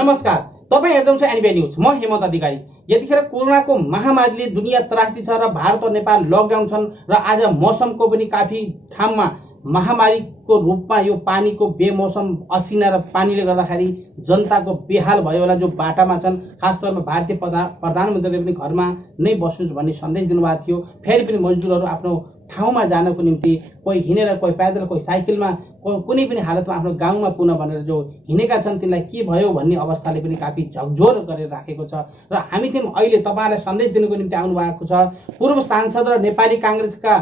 नमस्कार, तपाईं हेर्दै हुनुहुन्छ एनबी न्यूज। म हेमन्त अधिकारी। यतिखेर कोरोनाको महामारीले दुनिया त्रास्दी छ र भारत र नेपाल लकडाउन छन् र आज मौसमको पनि काफी ठाउँमा महामारीको रूपमा यो पानीको बेमौसम असिना र पानीले गर्दाखेरि जनताको बेहाल भयो होला। जो बाटामा छन्, खास तौरमा भारतीय प्रधानमन्त्रीले पनि घरमा नै बस्नुस् भन्ने सन्देश दिनुभएको थियो। फेरि पनि मजदुरहरू आफ्नो ठाउँमा जानको निम्ति कोही हिँडेर, कोही पैदल, कोही साइकलमा, कुनै पनि हालतमा आफ्नो गाउँमा पुनः भनेर जो हिँडेका छन् तिनलाई के भयो भन्ने अवस्थाले पनि काफी झकझोर गरेर राखेको छ। र हामी चाहिँ अहिले तपाईँहरूलाई सन्देश दिनुको निम्ति आउनु भएको छ पूर्व सांसद र नेपाली काङ्ग्रेसका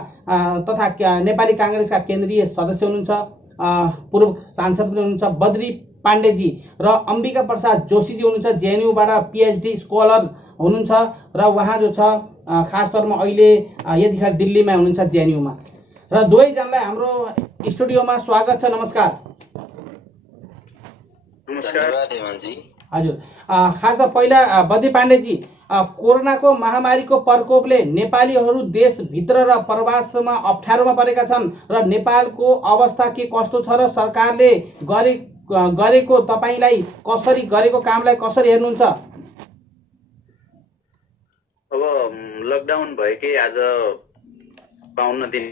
तथा नेपाली काङ्ग्रेसका केन्द्रीय सदस्य हुनुहुन्छ, पूर्व सांसद पनि हुनुहुन्छ बद्री पाण्डेजी र अम्बिका प्रसाद जोशीजी हुनुहुन्छ। जेएनयूबाट पीएचडी स्कलर हुनुहुन्छ र उहाँ जो छ खास तौरमा अहिले यतिखेर दिल्लीमा हुनुहुन्छ, जेएनयूमा। र दुवैजनालाई हाम्रो स्टुडियोमा स्वागत छ। नमस्कार। हजुर, खास त पहिला बद्री पाण्डेजी, कोरोनाको महामारीको प्रकोपले नेपालीहरू देशभित्र र प्रवासमा अप्ठ्यारोमा परेका छन् र नेपालको अवस्था के कस्तो छ र सरकारले गरेको तपाईलाई कसरी गरेको कामलाई कसरी हेर्नुहुन्छ? अब लकडाउन भएकै आज 52 दिन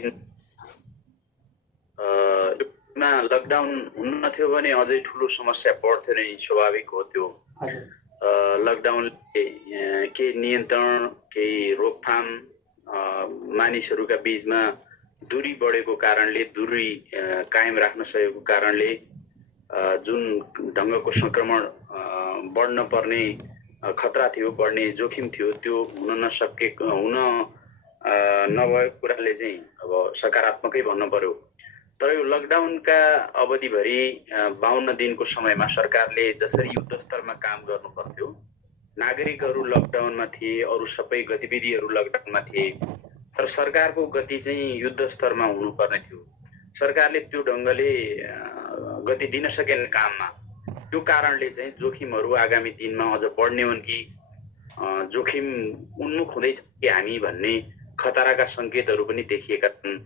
लकडाउन हुन्न थियो भने अझै ठुलो समस्या बढ्थ्यो नै, स्वाभाविक हो त्यो। लकडाउनले केही नियन्त्रण, केही रोकथाम, मानिसहरूका बीचमा दूरी बढेको कारणले, दूरी कायम राख्न सकेको कारणले जुन ढङ्गको संक्रमण बढ्न पर्ने खतरा थियो, बढ्ने जोखिम थियो, त्यो हुन नभएको कुराले चाहिँ अब सकारात्मकै भन्नु पर्यो। तर यो लकडाउनका अवधिभरि 52 दिनको समयमा सरकारले जसरी युद्ध स्तरमा काम गर्नु पर्थ्यो, नागरिकहरू लकडाउनमा थिए, अरू सबै गतिविधिहरू लकडाउनमा थिए, तर सरकारको गति चाहिँ युद्ध स्तरमा हुनुपर्ने थियो। सरकारले त्यो ढङ्गले गति दिन सकेन काममा। त्यो कारणले चाहिँ जोखिमहरू आगामी दिनमा अझ बढ्ने हुन् कि जोखिम उन्मुख हुँदैछ कि हामी भन्ने खतराका सङ्केतहरू पनि देखिएका छन्।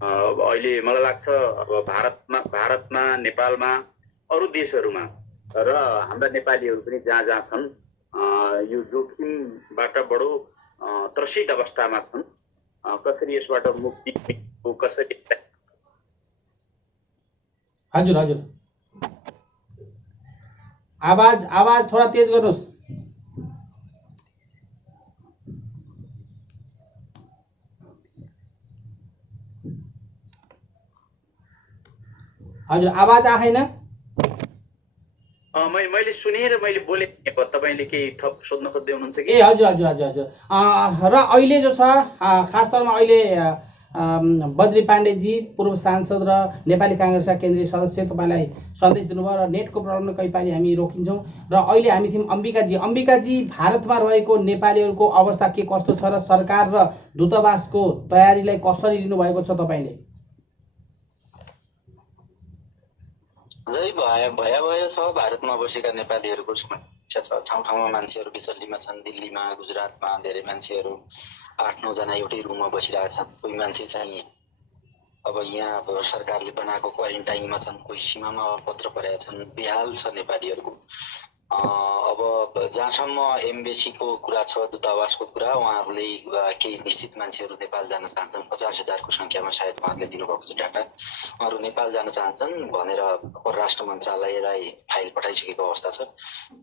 अहिले मलाई लाग्छ अब भारतमा, नेपालमा, अरू देशहरूमा र हाम्रा नेपालीहरू पनि जहाँ जहाँ छन् यो जोखिमबाट बडो त्रसित अवस्थामा छन्। कसरी यसबाट मुक्ति कसरी? हजुर हजुर, आवाज थोड़ा तेज गर्नुहोस्। हजुर, आवाज आएन? मैले सुने र मैले बोले। तपाईले केही थप सोध्न खोज्दै हुनुहुन्छ कि? ए हजुर हजुर हजुर हजुर। र अहिले जो छ खास तौरमा अहिले बद्री पाण्डेजी पूर्व सांसद र नेपाली काङ्ग्रेसका केन्द्रीय सदस्य तपाईँलाई सन्देश दिनुभयो र नेटको प्रब्लमले कहीँ पालि हामी रोकिन्छौँ। र अहिले हामी थियौँ अम्बिकाजी, भारतमा रहेको नेपालीहरूको अवस्था के कस्तो छ र सरकार र दूतावासको तयारीलाई कसरी लिनुभएको छ तपाईँले? भयावह छ। भारतमा बसेका नेपालीहरूको समस्या छ। ठाउँ ठाउँमा मान्छेहरू बिचल्लीमा छन्। दिल्लीमा, गुजरातमा धेरै मान्छेहरू 8-9 जना एउटै रुममा बसिरहेछन्। कोही मान्छे चाहिँ अब यहाँ सरकारले बनाएको क्वारेन्टाइनमा छन्, कोही सीमामा पत्र परेका छन्। बेहाल छ नेपालीहरूको। अब जहाँसम्म एम्बेसीको कुरा छ, दूतावासको कुरा, उहाँहरूले केही निश्चित मान्छेहरू नेपाल जान चाहन्छन्। 50,000को संख्यामा सायद उहाँहरूले दिनुभएको छ डाटा। उहाँहरू नेपाल जान चाहन्छन् भनेर परराष्ट्र मन्त्रालयलाई फाइल पठाइसकेको अवस्था छ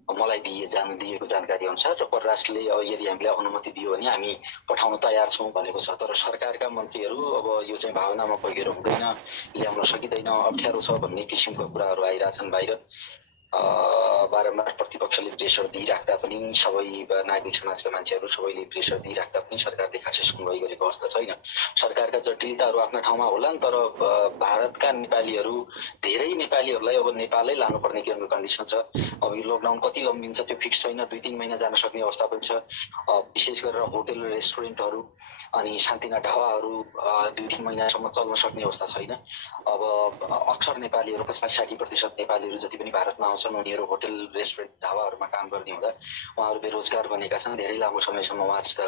मलाई दिएको जानकारी अनुसार। र परराष्ट्रले अब यदि हामीलाई अनुमति दियो भने हामी पठाउन तयार छौँ भनेको छ। तर सरकारका मन्त्रीहरू अब यो चाहिँ भावनामा पुगेर हुँदैन, ल्याउन सकिँदैन, अप्ठ्यारो छ भन्ने किसिमको कुराहरू आइरहेछन् बाहिर। बारम्बार प्रतिपक्षले प्रेसर दिइराख्दा पनि, सबै नागरिक समाजका मान्छेहरू सबैले प्रेसर दिइराख्दा पनि सरकारले खासै सुनवाई गरेको अवस्था छैन। सरकारका जटिलताहरू आफ्ना ठाउँमा होलान्, तर भारतका नेपालीहरू, धेरै नेपालीहरूलाई अब नेपालै लानुपर्ने कन्डिसन छ। अब यो लकडाउन कति लम्बिन्छ त्यो फिक्स छैन। 2-3 महिना जान सक्ने अवस्था पनि छ। विशेष गरेर होटल, रेस्टुरेन्टहरू अनि सान्तिना ढाबाहरू 2-3 महिनासम्म चल्न सक्ने अवस्था छैन। अब अक्सर नेपालीहरू 50-60% नेपालीहरू जति पनि भारतमा आउँछन् उनीहरू होटल, रेस्टुरेन्ट, ढाबाहरूमा काम गर्ने हुँदा उहाँहरू बेरोजगार बनेका छन्। धेरै लामो समयसम्म उहाँसित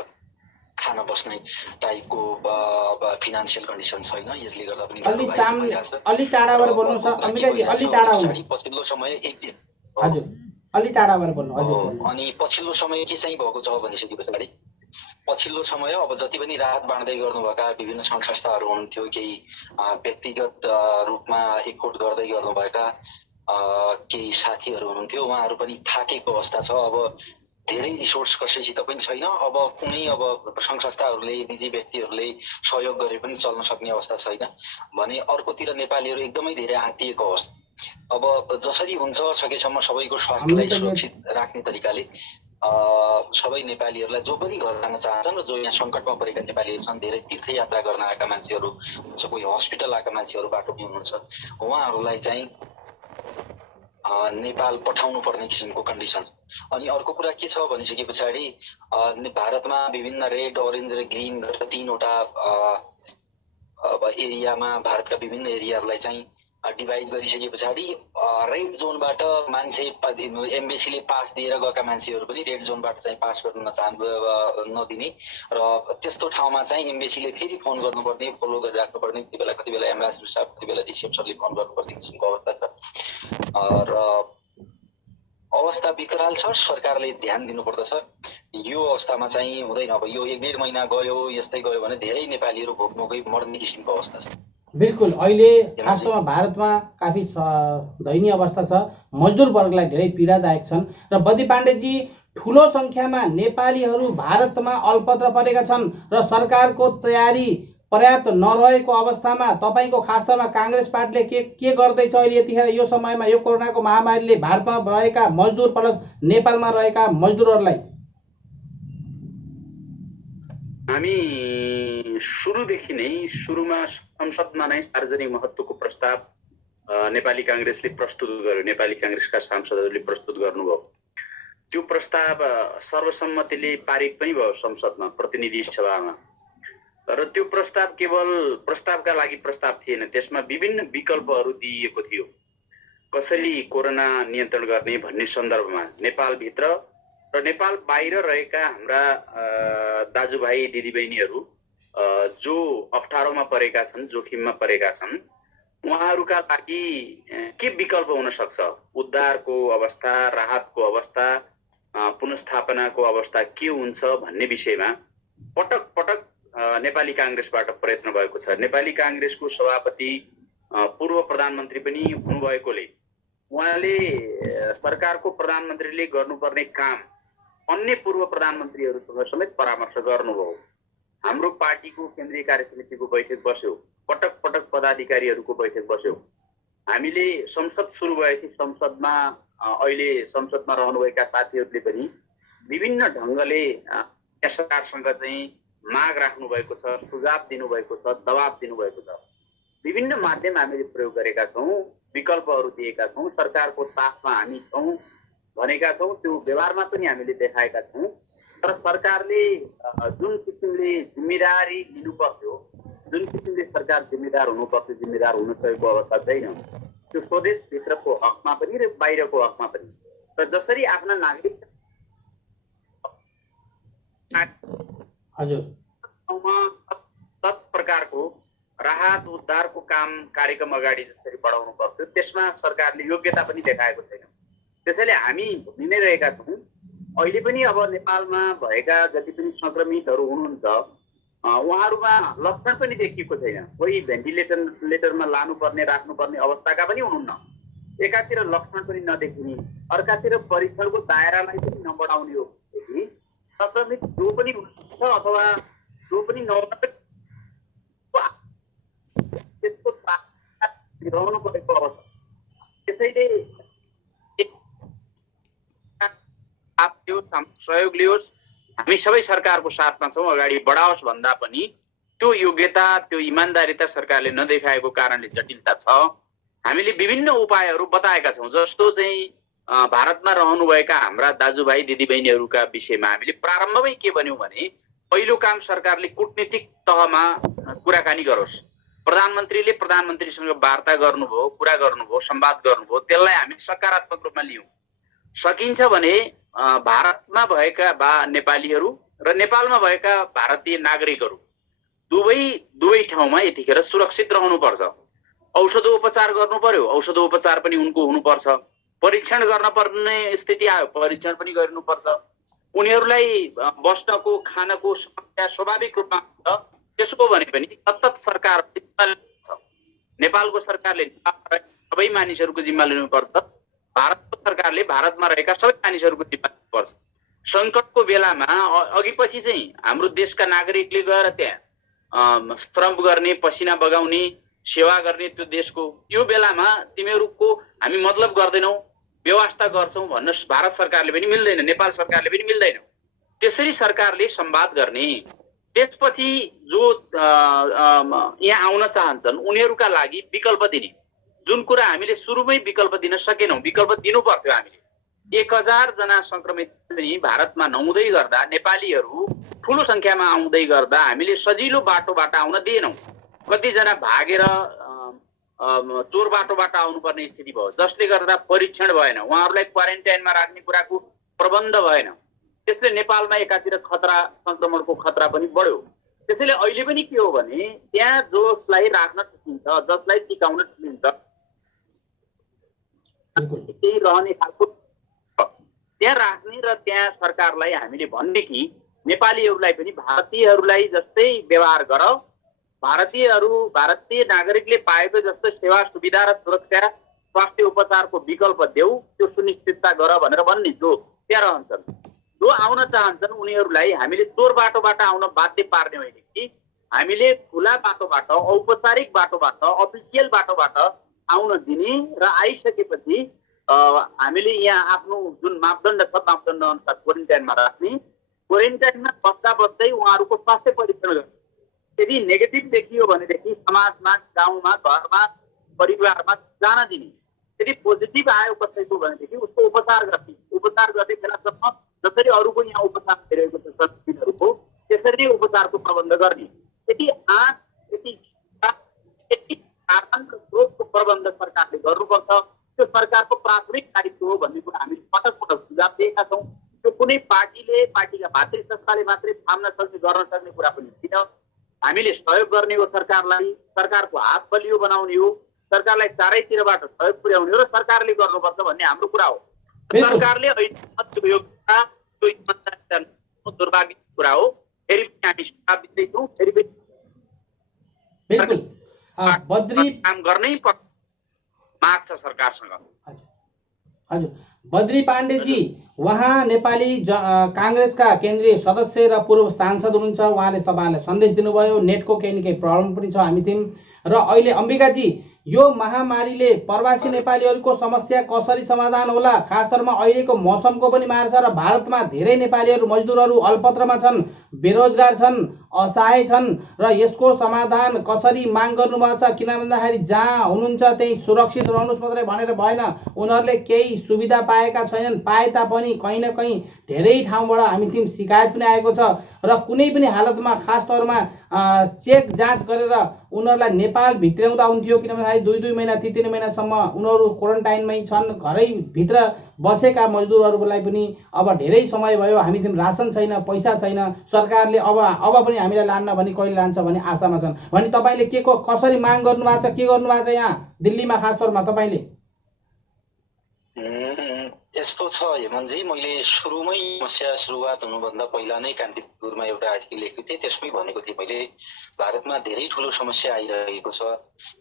खाना बस्ने टाइपको फाइनान्शियल कन्डिसन छैन। यसले गर्दा पनि अलि टाढाबाट बोल्नु छ अम्बिकाजी, अलि टाढा हुनु। पछिल्लो समय 1 दिन। हजुर, अलि टाढाबाट बोल्नु हजुर बोल्नु। अनि पछिल्लो समय के चाहिँ भएको छ भनिसके पछाडि पछिल्लो समय अब जति पनि राहत बाँड्दै गर्नुभएका विभिन्न सङ्घ संस्थाहरू हुनुहुन्थ्यो, केही व्यक्तिगत रूपमा एकहोट गर्दै गर्नुभएका केही साथीहरू हुनुहुन्थ्यो, उहाँहरू पनि थाकेको अवस्था छ। अब धेरै रिसोर्स कसैसित पनि छैन। अब कुनै अब सङ्घ संस्थाहरूले निजी व्यक्तिहरूले सहयोग गरे पनि चल्न सक्ने अवस्था छैन भने अर्कोतिर नेपालीहरू एकदमै धेरै आत्तिएको अवस्था। अब जसरी हुन्छ सकेसम्म सबैको स्वास्थ्यलाई सुरक्षित राख्ने तरिकाले सबै नेपालीहरूलाई जो पनि घर जान चाहन्छन् र जो यहाँ सङ्कटमा परेका नेपालीहरू छन्, धेरै तीर्थयात्रा गर्न आएका मान्छेहरू, कोही हस्पिटल आएका मान्छेहरू बाटोमा हुनुहुन्छ, उहाँहरूलाई चाहिँ नेपाल पठाउनु पर्ने किसिमको कन्डिसन। अनि अर्को कुरा के छ भनिसके पछाडि भारतमा विभिन्न रेड, अरेन्ज र ग्रिन गरेर 3वटा एरियामा भारतका विभिन्न एरियाहरूलाई चाहिँ डिभाइड गरिसके पछाडि रेड जोनबाट मान्छे एम्बेसीले पास दिएर गएका मान्छेहरू पनि रेड जोनबाट चाहिँ पास गर्न नदिने र त्यस्तो ठाउँमा चाहिँ एम्बेसीले फेरि फोन गर्नुपर्ने, फलो गरिराख्नुपर्ने, कति बेला एम्बेसी स्टाफ, कति बेला डिसिएम सरले फोन गर्नुपर्ने किसिमको अवस्था छ र अवस्था विकराल छ। सरकारले ध्यान दिनुपर्दछ। यो अवस्थामा चाहिँ हुँदैन। अब यो 1-1.5 महिना गयो, यस्तै गयो भने धेरै नेपालीहरू भोकभोकै मर्ने किसिमको अवस्था छ। बिल्कुल अहिले खासमा भारतमा काफी दयनीय अवस्था छ। मजदुर वर्गलाई धेरै पीडादायक छन् र बद्री पाण्डेजी ठुलो संख्यामा नेपालीहरू भारतमा अल्पत्र परेका छन् र सरकारको तयारी पर्याप्त नरहेको अवस्थामा तपाईको खास तौरमा कांग्रेस पार्टीले के गर्दैछ अहिले यतिखेर यो समयमा यो कोरोनाको महामारीले भारतमा रहेका मजदुर प्लस नेपालमा रहेका मजदुरहरूलाई? हामी सुरुदेखि नै सुरुमा संसदमा नै सार्वजनिक महत्त्वको प्रस्ताव नेपाली कांग्रेसले प्रस्तुत गर्यो, नेपाली कांग्रेसका सांसदहरूले प्रस्तुत गर्नुभयो। त्यो प्रस्ताव सर्वसम्मतिले पारित पनि भयो संसदमा, प्रतिनिधि सभामा। र त्यो प्रस्ताव केवल प्रस्तावका लागि प्रस्ताव थिएन, त्यसमा विभिन्न विकल्पहरू दिइएको थियो। कसरी कोरोना नियन्त्रण गर्ने भन्ने सन्दर्भमा नेपालभित्र र नेपाल बाहिर रहेका हाम्रा दाजुभाइ दिदीबहिनीहरू जो अप्ठ्यारोमा परेका छन्, जोखिममा परेका छन्, उहाँहरूका लागि के विकल्प हुन सक्छ, उद्धारको अवस्था, राहतको अवस्था, पुनर्स्थापनाको अवस्था के हुन्छ भन्ने विषयमा पटक पटक नेपाली कांग्रेसबाट प्रयत्न भएको छ। नेपाली कांग्रेसको सभापति पूर्व प्रधानमन्त्री पनि हुनुभएकोले उहाँले सरकारको प्रधानमन्त्रीले गर्नुपर्ने काम अन्य पूर्व प्रधानमन्त्रीहरूसँग समेत परामर्श गर्नुभयो। हाम्रो पार्टीको केन्द्रीय कार्य समितिको बैठक बस्यो, पटक पटक पदाधिकारीहरूको बैठक बस्यो। हामीले संसद सुरु भएपछि संसदमा अहिले संसदमा रहनुभएका साथीहरूले पनि विभिन्न ढङ्गले सरकारसँग चाहिँ माग राख्नु भएको छ, सुझाव दिनुभएको छ, दबाब दिनुभएको छ। विभिन्न माध्यम हामीले प्रयोग गरेका छौँ, विकल्पहरू दिएका छौँ, सरकारको साथमा हामी छौँ भनेका छौँ, त्यो व्यवहारमा पनि हामीले देखाएका छौँ। तर सरकारले जुन किसिमले जिम्मेदारी लिनु पर्थ्यो, जुन किसिमले सरकार जिम्मेदार हुनुपर्थ्यो, जिम्मेदार हुन सकेको अवस्था छैन। त्यो स्वदेशभित्रको हकमा पनि र बाहिरको हकमा पनि। र जसरी आफ्ना नागरिक हजुर सब प्रकारको राहत उद्धारको काम कार्यक्रम अगाडि जसरी बढाउनु पर्थ्यो, त्यसमा सरकारले योग्यता पनि देखाएको छैन। त्यसैले हामी भनि नै रहेका छौँ, अहिले पनि अब नेपालमा भएका जति पनि संक्रमितहरू हुनुहुन्छ उहाँहरूमा लक्षण पनि देखिएको छैन। कोही भेन्टिलेटरमा लानुपर्ने, राख्नुपर्ने अवस्थाका पनि हुनुहुन्न। एकातिर लक्षण पनि नदेखिने, अर्कातिर परीक्षणको दायरालाई पनि नबढाउने हो। संक्रमित जो पनि हुनुहुन्छ अथवा जो पनि त्यसको रहनु परेको अवस्था। त्यसैले सहयोग लियोस्, हामी सबै सरकारको साथमा छौँ, अगाडि बढाओस् भन्दा पनि त्यो योग्यता, त्यो इमान्दारिता सरकारले नदेखाएको कारणले जटिलता छ। हामीले विभिन्न उपायहरू बताएका छौँ, जस्तो चाहिँ भारतमा रहनुभएका हाम्रा दाजुभाइ दिदीबहिनीहरूका विषयमा हामीले प्रारम्भमै के भन्यौँ भने पहिलो काम सरकारले कूटनीतिक तहमा कुराकानी गरोस्। प्रधानमन्त्रीले प्रधानमन्त्रीसँग वार्ता गर्नुभयो, कुरा गर्नुभयो, संवाद गर्नुभयो, त्यसलाई हामी सकारात्मक रूपमा लियौँ। सकिन्छ भने भारतमा भएका नेपालीहरू र नेपालमा भएका भारतीय नागरिकहरू दुवै ठाउँमा यतिखेर सुरक्षित रहनुपर्छ। औषधोपचार गर्नु पर्यो, औषधोपचार पनि उनको हुनुपर्छ। परीक्षण गर्न पर्ने स्थिति आयो, परीक्षण पनि गर्नुपर्छ। उनीहरूलाई बस्नको खानको समस्या स्वाभाविक रूपमा हुन्छ। त्यसो भने पनि सतत सरकार नेपालको सरकारले सबै मानिसहरूको जिम्मा लिनुपर्छ, भारतको सरकारले भारतमा रहेका सबै मानिसहरूको जिम्मा लिनुपर्छ। सङ्कटको बेलामा अघि पछि चाहिँ हाम्रो देशका नागरिकले गएर त्यहाँ श्रम गर्ने, पसिना बगाउने, सेवा गर्ने त्यो देशको, यो बेलामा तिमीहरूको हामी मतलब गर्दैनौँ, व्यवस्था गर्छौँ भन्न भारत सरकारले पनि मिल्दैन, नेपाल सरकारले पनि मिल्दैन। त्यसरी सरकारले संवाद गर्ने, त्यसपछि जो यहाँ आउन चाहन्छन् उनीहरूका लागि विकल्प दिने, जुन कुरा हामीले सुरुमै विकल्प दिन सकेनौँ, विकल्प दिनु पर्थ्यो। हामीले 1000 जना संक्रमित भारतमा नहुँदै गर्दा, नेपालीहरू ठुलो संख्यामा आउँदै गर्दा हामीले सजिलो बाटोबाट आउन दिएनौँ। कतिजना भागेर चोर बाटोबाट आउनुपर्ने स्थिति भयो, जसले गर्दा परीक्षण भएन, उहाँहरूलाई क्वारेन्टाइनमा राख्ने कुराको प्रबन्ध भएन। त्यसले नेपालमा एकातिर खतरा, संक्रमणको खतरा पनि बढ्यो। त्यसैले अहिले पनि के हो भने त्यहाँ जसलाई राख्न सकिन्छ, जसलाई टिकाउन सकिन्छ रहने खालको त्यहाँ राख्ने र त्यहाँ सरकारलाई हामीले भन्ने कि नेपालीहरूलाई पनि भारतीयहरूलाई जस्तै व्यवहार गर, भारतीय नागरिकले पाएको जस्तो सेवा सुविधा र सुरक्षा स्वास्थ्य उपचारको विकल्प देऊ, त्यो सुनिश्चितता गर भनेर भन्ने जो त्यहाँ रहन्छन्। जो आउन चाहन्छन् उनीहरूलाई हामीले चोर बाटोबाट आउन बाध्य पार्ने होइन कि हामीले खुला बाटोबाट, औपचारिक बाटोबाट, अफिसियल बाटोबाट आउन दिने र आइसकेपछि हामीले यहाँ आफ्नो जुन मापदण्ड छ मापदण्ड अनुसार क्वारेन्टाइनमा राख्ने, क्वारेन्टाइनमा बस्दा बस्दै उहाँहरूको स्वास्थ्य परीक्षण गर्ने। यदि नेगेटिभ देखियो भनेदेखि समाजमा, गाउँमा, घरमा, परिवारमा जान दिने। यदि पोजिटिभ आयो कसैको भनेदेखि उसको उपचार गर्ने, उपचार गर्ने बेलासम्म जसरी अरूको यहाँ उपचार भइरहेको छ संस्कृतिहरूको त्यसरी नै उपचारको प्रबन्ध गर्ने। यदि कारण र स्रोतको प्रबन्ध सरकारले गर्नुपर्छ, त्यो सरकारको प्राथमिक दायित्व हो भन्ने कुरा हामीले पटक पटक सुझाव दिएका छौँ। त्यो कुनै पार्टीले, पार्टीका भातृ संस्थाले मात्रै थाम्न सक्ने, गर्न सक्ने कुरा पनि छैन। हामीले सहयोग गर्ने हो सरकारलाई, सरकारको हात बलियो बनाउने हो, सरकारलाई चारैतिरबाट सहयोग पुर्याउने हो र सरकारले गर्नुपर्छ भन्ने हाम्रो कुरा हो। सरकारले दुर्भाग्यको कुरा हो। फेरि पनि हामी सुझाव दिँदैछौँ, फेरि पनि काम गर्नै पर्छ, माग छ सरकारसँग। हजुर, बद्री पाण्डेजी, उहाँ नेपाली काङ्ग्रेसका केन्द्रीय सदस्य र पूर्व सांसद हुनुहुन्छ। उहाँले तपाईँहरूलाई सन्देश दिनुभयो, नेटको केही न केही प्रब्लम पनि छ हामी थियौँ। र अहिले अम्बिकाजी, यो महामारीले प्रवासी नेपालीहरूको समस्या कसरी समाधान होला? खास तौरमा अहिलेको मौसमको पनि मार छ र भारतमा धेरै नेपालीहरू, मजदुरहरू अल्पत्रमा छन्, बेरोजगार छन्, असहाय छन् र यसको समाधान कसरी माग गर्नुभएको छ? किन भन्दाखेरि जहाँ हुनुहुन्छ त्यही सुरक्षित रहनुहोस् मात्रै भनेर भएन, उनीहरूले केही सुविधा पाएका छैनन्। पाए तापनि कहीँ न कहीँ धेरै ठाउँबाट हामीतिर शिकायत पनि आएको छ र कुनै पनि हालतमा खास तौरमा चेक जाँच गरेर उनीहरूलाई नेपाल भित्र्याउँदा हुन्थ्यो। किन भन्दाखेरि 2-2 महिना 3-3 महिनासम्म उनीहरू क्वारेन्टाइनमै छन्। घरैभित्र बसेका मजदुरहरूलाई पनि अब धेरै समय भयो, हामीतिर रासन छैन, पैसा छैन। सरकारले अब पनि हामीलाई लान्न भने कहिले लान्छ भन्ने आशामा छन्। भने तपाईँले कसरी माग गर्नुभएको छ, के गर्नुभएको छ यहाँ दिल्लीमा खास तौरमा तपाईँले? यस्तो छ हेमन्तजी, मैले समस्या सुरुवात हुनुभन्दा पहिला नै कान्तिपुरमा एउटा आर्टिकल लेखेको थिएँ। त्यसमै भनेको थिएँ मैले, भारतमा धेरै ठुलो समस्या आइरहेको छ।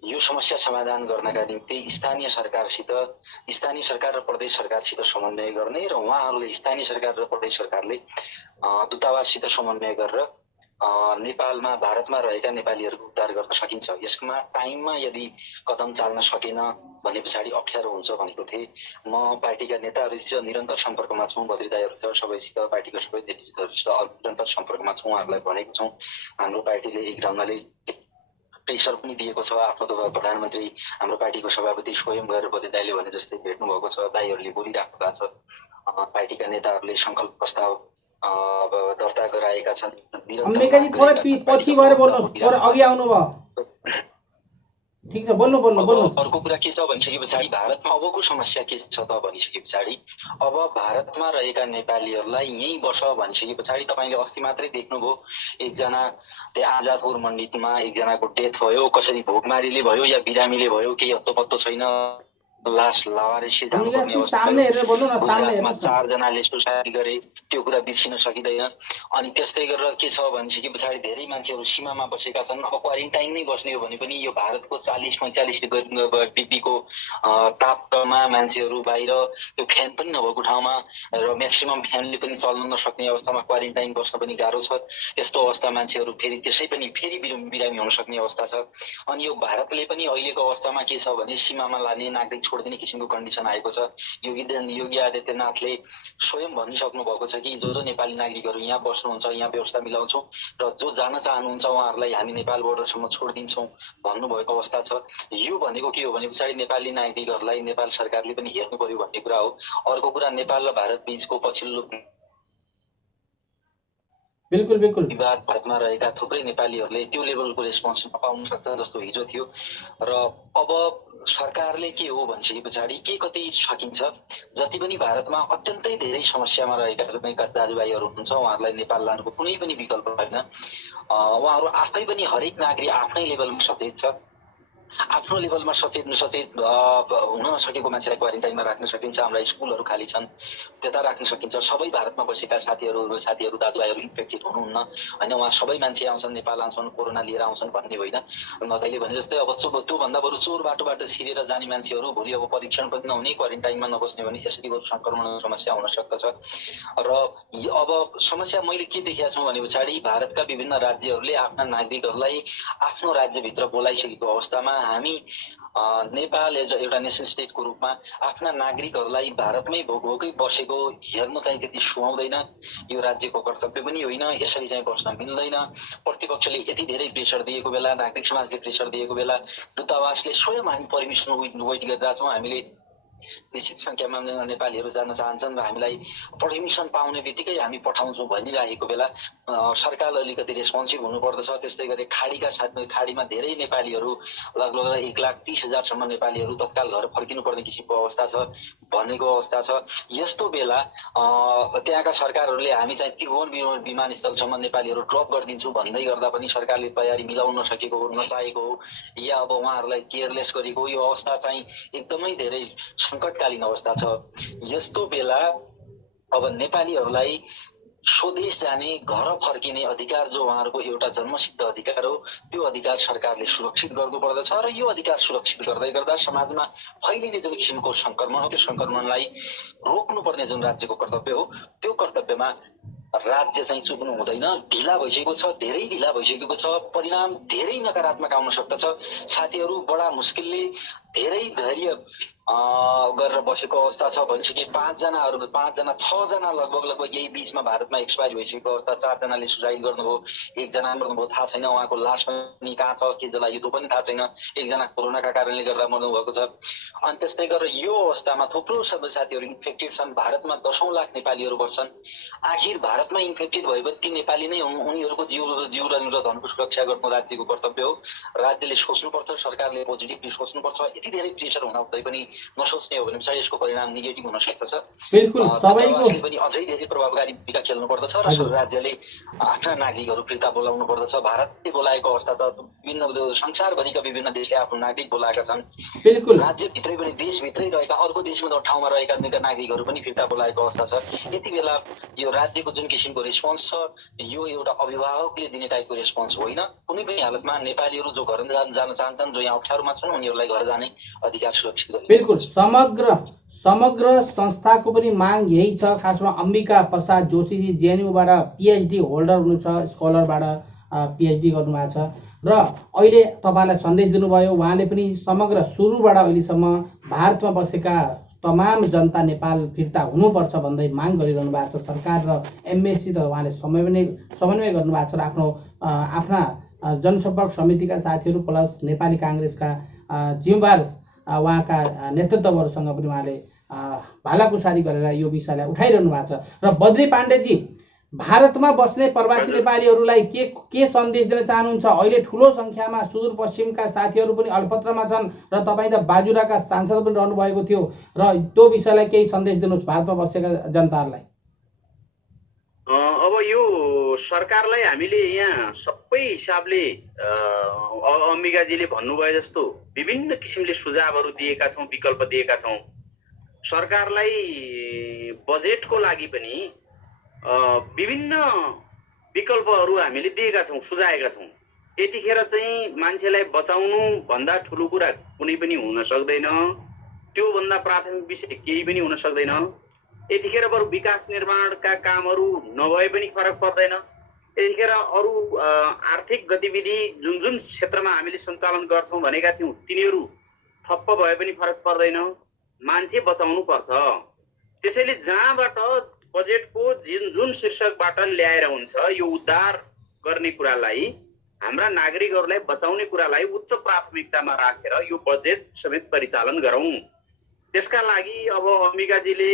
यो समस्या समाधान गर्नका निम्ति स्थानीय सरकार र प्रदेश सरकारसित समन्वय गर्ने र उहाँहरूले स्थानीय सरकार र प्रदेश सरकारले दूतावाससित समन्वय गरेर नेपालमा, भारतमा रहेका नेपालीहरूको उद्धार गर्न सकिन्छ। यसमा टाइममा यदि कदम चाल्न सकेन भने पछाडि अप्ठ्यारो हुन्छ भनेको थिएँ। म पार्टीका नेताहरूसित निरन्तर सम्पर्कमा छौँ, बद्री दाइहरू सबैसित, पार्टीको सबै नेतृत्वहरूसित निरन्तर सम्पर्कमा छौँ। उहाँहरूलाई भनेको छौँ, हाम्रो पार्टीले एक ढङ्गले प्रेसर पनि दिएको छ। आफ्नो प्रधानमन्त्री, हाम्रो पार्टीको सभापति स्वयं गएर बद्री दाइले भने जस्तै भेट्नु भएको छ, दाइहरूले बोलिराख्नु भएको छ। पार्टीका नेताहरूले सङ्कल्प प्रस्ताव दर्ता गराएका छन्। अम्बिकाजी थोरै पछि भएर बोल्नुहोस्, थोरै अघि आउनु भयो। ठिक छ, बोल्नु। अर्को कुरा के छ भनिसके पछाडि भारतमा अबको समस्या के छ त भनिसके पछाडि अब भारतमा रहेका नेपालीहरूलाई यहीँ बस भनिसके पछाडि तपाईँले अस्ति मात्रै देख्नुभयो, एकजना त्यहाँ आजादपुर मण्डितमा एकजनाको डेथ भयो। कसरी भोकमारीले भयो या बिरामीले भयो केही हत्तोपत्तो छैन। लास लावारिसी हामीले जानुपर्ने यहाँ अवस्था सामने भयो। हेरेर बोल्नु न, सामने गुजरातमा हेर्नुहोस् न। 4 जनाले सुसाइड गरे, त्यो कुरा बिर्सिन सकिँदैन। अनि त्यस्तै गरेर के छ भनेपछि पछाडि धेरै मान्छेहरू सीमामा बसेका छन्। अब क्वारेन्टाइन नै बस्ने हो भने पनि यो भारतको 40-45 डिग्रीको तापमा मान्छेहरू बाहिर, त्यो फ्यान पनि नभएको ठाउँमा र म्याक्सिमम फ्यानले पनि चल्न नसक्ने अवस्थामा क्वारेन्टाइन बस्न पनि गाह्रो छ। त्यस्तो अवस्था मान्छेहरू फेरि त्यसै पनि फेरि बिरामी हुन सक्ने अवस्था छ। अनि यो भारतले पनि अहिलेको अवस्थामा के छ भने सीमामा लाने, नागरिक छोडिदिने किसिमको कन्डिसन आएको छ। योगी आदित्यनाथले स्वयं भनिसक्नु भएको छ कि जो नेपाली नागरिकहरू यहाँ बस्नुहुन्छ, यहाँ व्यवस्था मिलाउँछौँ र जो जान चाहनुहुन्छ उहाँहरूलाई हामी नेपाल बोर्डरसम्म छोडिदिन्छौँ भन्नुभएको अवस्था छ। यो भनेको के हो भने पछाडि नेपाली नागरिकहरूलाई नेपाल सरकारले पनि हेर्नु पर्यो भन्ने कुरा हो। अर्को कुरा, नेपाल र भारत बीचको पछिल्लो बिल्कुल बिल्कुल विवाद भारतमा रहेका थुप्रै नेपालीहरूले त्यो लेभलको रेस्पोन्स पाउन सक्छ जस्तो हिजो थियो। र अब सरकारले के हो भनेपछि पछाडि के कति सकिन्छ, जति पनि भारतमा अत्यन्तै धेरै समस्यामा रहेका दाजुभाइहरू हुनुहुन्छ उहाँहरूलाई नेपाल लानुको कुनै पनि विकल्प छैन। उहाँहरू आफै पनि हरेक नागरिक आफ्नै लेभलमा सचेत छ। आफ्नो लेभलमा सचेत हुन नसकेको मान्छेलाई क्वारेन्टाइनमा राख्न सकिन्छ। हाम्रा स्कुलहरू खाली छन्, त्यता राख्न सकिन्छ। सबै भारतमा बसेका साथीहरू दाजुभाइहरू इन्फेक्टेड हुनुहुन्न होइन। उहाँ सबै मान्छे आउँछन्, नेपाल आउँछन्, कोरोना लिएर आउँछन् भन्ने होइन। नदाइले भने जस्तै अब त्योभन्दा बरु चोर बाटोबाट छिरेर जाने मान्छेहरू भोलि अब परीक्षण पनि नहुने, क्वारेन्टाइनमा नबस्ने भने यसरी बरु संक्रमण समस्या हुन सक्दछ। र अब समस्या मैले के देखेका छु भने पछाडि भारतका विभिन्न राज्यहरूले आफ्ना नागरिकहरूलाई आफ्नो राज्यभित्र बोलाइसकेको अवस्थामा हामी नेपाल एज एउटा नेसन स्टेटको रूपमा आफ्ना नागरिकहरूलाई भारतमै भोकै बसेको हेर्नु चाहिँ त्यति सुहाउँदैन। यो राज्यको कर्तव्य पनि होइन, यसरी चाहिँ बस्न मिल्दैन। प्रतिपक्षले यति धेरै प्रेसर दिएको बेला, नागरिक समाजले प्रेसर दिएको बेला, दूतावासले स्वयं हामी पर्मिसन वेट गरिरहेका छौँ। हामीले निश्चित संख्यामा नेपालीहरू जान चाहन्छन् र हामीलाई पर्मिसन पाउने बित्तिकै हामी पठाउँछौँ भनिरहेको बेला सरकार अलिकति रेस्पोन्सिभ हुनुपर्दछ। त्यस्तै गरी खाडीमा धेरै नेपालीहरू, लगभग 1,30,000सम्म नेपालीहरू तत्काल घर फर्किनु पर्ने किसिमको अवस्था छ भनेको अवस्था छ। यस्तो बेला त्यहाँका सरकारहरूले हामी चाहिँ त्रिभुवन विमानस्थलसम्म नेपालीहरू ड्रप गरिदिन्छौँ भन्दै गर्दा पनि सरकारले तयारी मिलाउन नसकेको हो, नचाहेको हो, या अब उहाँहरूलाई केयरलेस गरेको। यो अवस्था चाहिँ एकदमै धेरै सङ्कटकालीन अवस्था छ। यस्तो बेला अब नेपालीहरूलाई स्वदेश जाने, घर फर्किने अधिकार जो उहाँहरूको एउटा जन्मसिद्ध अधिकार हो, त्यो अधिकार सरकारले सुरक्षित गर्नुपर्दछ। र यो अधिकार सुरक्षित गर्दै गर्दा समाजमा फैलिने जुन किसिमको संक्रमण हो, त्यो संक्रमणलाई रोक्नुपर्ने जुन राज्यको कर्तव्य हो, त्यो कर्तव्यमा राज्य चाहिँ चुक्नु हुँदैन। ढिला भइसकेको छ, धेरै ढिला भइसकेको छ। परिणाम धेरै नकारात्मक आउन सक्दछ। साथीहरू बडा मुस्किलले धेरै धैर्य गरेर बसेको अवस्था छ। भनिसके 6जना लगभग यही बीचमा भारतमा एक्सपायर भइसकेको अवस्था। 4 जनाले सुसाइड गर्नुभयो, 1 जना मर्नुभयो, थाहा छैन उहाँको लास पनि कहाँ छ, के जलायो त्यो पनि थाहा छैन। 1 जना कोरोनाका कारणले गर्दा मर्नु भएको छ। अनि त्यस्तै गरेर यो अवस्थामा थुप्रो सबै साथीहरू इन्फेक्टेड छन्। भारतमा 10औं लाख नेपालीहरू बस्छन्। आखिर भारतमा इन्फेक्टेड भएपछि ती नेपाली नै हुन्। उनीहरूको जीव र धनको सुरक्षा गर्नु राज्यको कर्तव्य हो। राज्यले सोच्नुपर्छ, सरकारले पोजिटिभली सोच्नुपर्छ। यति धेरै प्रेसर हुँदै पनि नसोच्ने हो भने चाहिँ यसको परिणाम नेगेटिभ हुन सक्दछ। बिल्कुल सबैको पनि अझै धेरै प्रभावकारी भूमिका खेल्नु पर्दछ र राज्यले आफ्ना नागरिकहरू फिर्ता बोलाउनु पर्दछ। भारतले बोलाएको अवस्था छ, विभिन्न संसारभरिका विभिन्न देशले आफ्नो नागरिक बोलाएका छन्। बिल्कुल राज्यभित्रै पनि देशभित्रै रहेका अर्को देशमा ठाउँमा रहेका नागरिकहरू पनि फिर्ता बोलाएको अवस्था छ। यति बेला यो राज्यको जुन किसिमको रेस्पोन्स छ, यो एउटा अभिभावकले दिने टाइपको रेस्पोन्स होइन। कुनै पनि हालतमा नेपालीहरू जो घर जान चाहन्छन्, जो यहाँ अप्ठ्यारोमा छन्, उनीहरूलाई घर जाने अधिकार सुरक्षित गर्नु। बिल्कुल समग्र संस्थाको पनि माग यही छ। खासमा अम्बिका प्रसाद जोशीजी जेएनयूबाट पीएचडी होल्डर हुनुहुन्छ, स्कलरबाट पीएचडी गर्नुभएको छ र अहिले तपाईँलाई सन्देश दिनुभयो। उहाँले पनि समग्र सुरुबाट अहिलेसम्म भारतमा बसेका तमाम जनता नेपाल फिर्ता हुनुपर्छ भन्दै माग गरिरहनु भएको छ। सरकार र एमएससी त उहाँले समन्वय गर्नुभएको छ र आफ्ना जनसम्पर्क समितिका साथीहरू प्लस नेपाली काङ्ग्रेसका जिम्मेवार उहाँका नेतृत्वहरूसँग पनि उहाँले भालाकुसारी गरेर यो विषयलाई उठाइरहनु भएको छ। र बद्री पाण्डेजी, भारतमा बस्ने प्रवासी नेपालीहरूलाई के सन्देश दिन चाहनुहुन्छ? अहिले ठुलो संख्यामा सुदूरपश्चिमका साथीहरू पनि अल्पत्रमा छन् र तपाईँ त बाजुराका सांसद पनि रहनु भएको थियो र त्यो विषयलाई केही सन्देश दिनुहोस् भारतमा बसेका जनताहरूलाई। अब यो सरकारलाई हामीले यहाँ सबै हिसाबले अम्बिकाजीले भन्नुभयो जस्तो विभिन्न किसिमले सुझावहरू दिएका छौँ, विकल्प दिएका छौँ। सरकारलाई बजेटको लागि पनि विभिन्न विकल्पहरू हामीले दिएका छौँ, सुझाएका छौँ। यतिखेर चाहिँ मान्छेलाई बचाउनु भन्दा ठुलो कुरा कुनै पनि हुन सक्दैन, त्यो भन्दा प्राथमिक विषय केही पनि हुन सक्दैन। यतिखेर बरु विकास निर्माणका कामहरू नभए पनि फरक पर्दैन। यतिखेर अरू आर्थिक गतिविधि जुन जुन क्षेत्रमा हामीले सञ्चालन गर्छौँ भनेका थियौँ तिनीहरू ठप्प भए पनि फरक पर्दैन, मान्छे बचाउनु पर्छ। त्यसैले जहाँबाट बजेटको जुन शीर्षकबाट ल्याएर हुन्छ यो उद्धार गर्ने कुरालाई, हाम्रा नागरिकहरूलाई बचाउने कुरालाई उच्च प्राथमिकतामा राखेर यो बजेट समेत परिचालन गरौँ। त्यसका लागि अब अम्बिकाजीले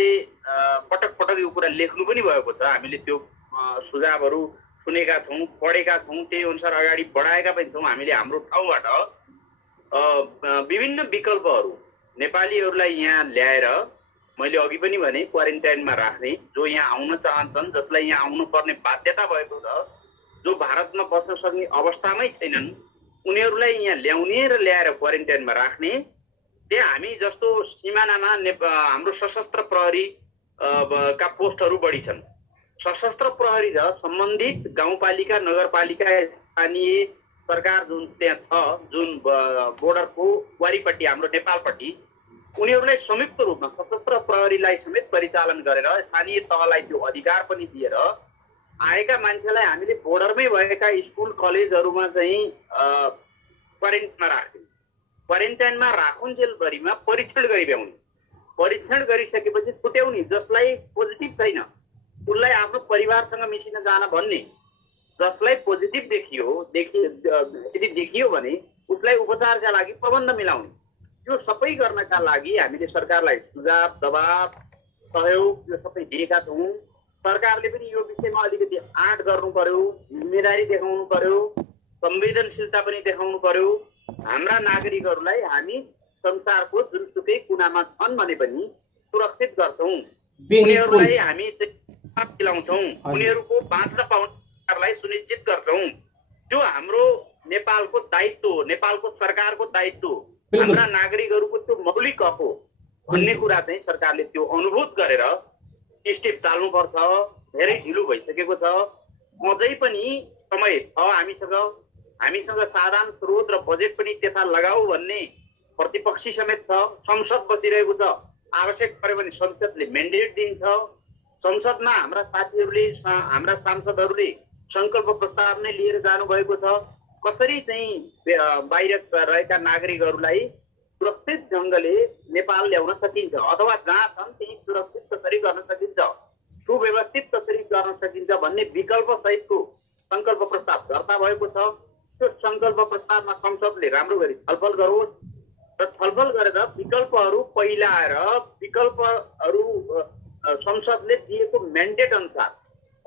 पटक पटक यो कुरा लेख्नु पनि भएको छ। हामीले त्यो सुझावहरू सुनेका छौँ, पढेका छौँ, त्यही अनुसार अगाडि बढाएका पनि छौँ। हामीले हाम्रो ठाउँबाट विभिन्न विकल्पहरू नेपालीहरूलाई यहाँ ल्याएर, मैले अघि पनि भने क्वारेन्टाइनमा राख्ने, जो यहाँ आउन चाहन्छन्, जसलाई यहाँ आउनु पर्ने बाध्यता भएको छ, जो भारतमा बस्न सक्ने अवस्थामै छैनन्, उनीहरूलाई यहाँ ल्याउने र ल्याएर क्वारेन्टाइनमा राख्ने। त्यहाँ हामी जस्तो सिमानामा हाम्रो सशस्त्र प्रहरी का पोस्टहरू बढी छन्। सशस्त्र प्रहरी र सम्बन्धित गाउँपालिका, नगरपालिका, स्थानीय सरकार जुन त्यहाँ छ, जुन बोर्डरको वारिपट्टि हाम्रो नेपालपट्टि, उनीहरूलाई संयुक्त रूपमा सशस्त्र प्रहरीलाई समेत परिचालन गरेर स्थानीय तहलाई त्यो अधिकार पनि दिएर आएका मान्छेलाई हामीले बोर्डरमै भएका स्कुल कलेजहरूमा चाहिँ क्वारेन्टाइनमा राख्यौँ। क्वारेन्टाइनमा राखुन्जेलभरिमा परीक्षण गरिभ्याउने, परीक्षण गरिसकेपछि छुट्याउने, जसलाई पोजिटिभ छैन उसलाई आफ्नो परिवारसँग मिसिन जान भन्ने, जसलाई पोजिटिभ यदि देखियो भने उसलाई उपचारका लागि प्रबन्ध मिलाउने। यो सबै गर्नका लागि हामीले सरकारलाई सुझाव, दबाव, सहयोग यो सबै दिएका छौँ। सरकारले पनि यो विषयमा अलिकति आँट गर्नु पर्यो, जिम्मेदारी देखाउनु पर्यो, संवेदनशीलता पनि देखाउनु पर्यो। हाम्रा नागरिकहरूलाई हामी संसारको जुनसुकै कुनामा छन् भने पनि सुरक्षित गर्छौँ, उनीहरूलाई हामी दिलाउँछौँ, उनीहरूको बाँच्न पाउनेलाई सुनिश्चित गर्छौँ। त्यो हाम्रो नेपालको दायित्व हो, नेपालको सरकारको दायित्व हो। हाम्रा नागरिकहरूको त्यो मौलिक हक हो भन्ने कुरा चाहिँ सरकारले त्यो अनुभूत गरेर स्टेप चाल्नुपर्छ। धेरै ढिलो भइसकेको छ, अझै पनि समय छ हामीसँग साधन स्रोत र बजेट पनि त्यता लगाऊ भन्ने प्रतिपक्षी समेत छ। संसद बसिरहेको छ, आवश्यक पर्यो भने संसदले मेन्डेट दिन्छ। संसदमा हाम्रा साथीहरूले, हाम्रा सांसदहरूले संकल्प प्रस्ताव नै लिएर जानुभएको छ। कसरी चाहिँ बाहिर रहेका नागरिकहरूलाई सुरक्षित ढङ्गले नेपाल ल्याउन सकिन्छ, अथवा जहाँ छन् त्यही सुरक्षित कसरी गर्न सकिन्छ, सुव्यवस्थित कसरी गर्न सकिन्छ भन्ने विकल्प सहितको संकल्प प्रस्ताव दर्ता भएको छ। त्यो संकल्प प्रस्तावमा संसदले राम्रो गरी छलफल गरोस् र छलफल गरेर विकल्पहरू पहिलाएर विकल्पहरू संसदले दिएको म्यान्डेट अनुसार,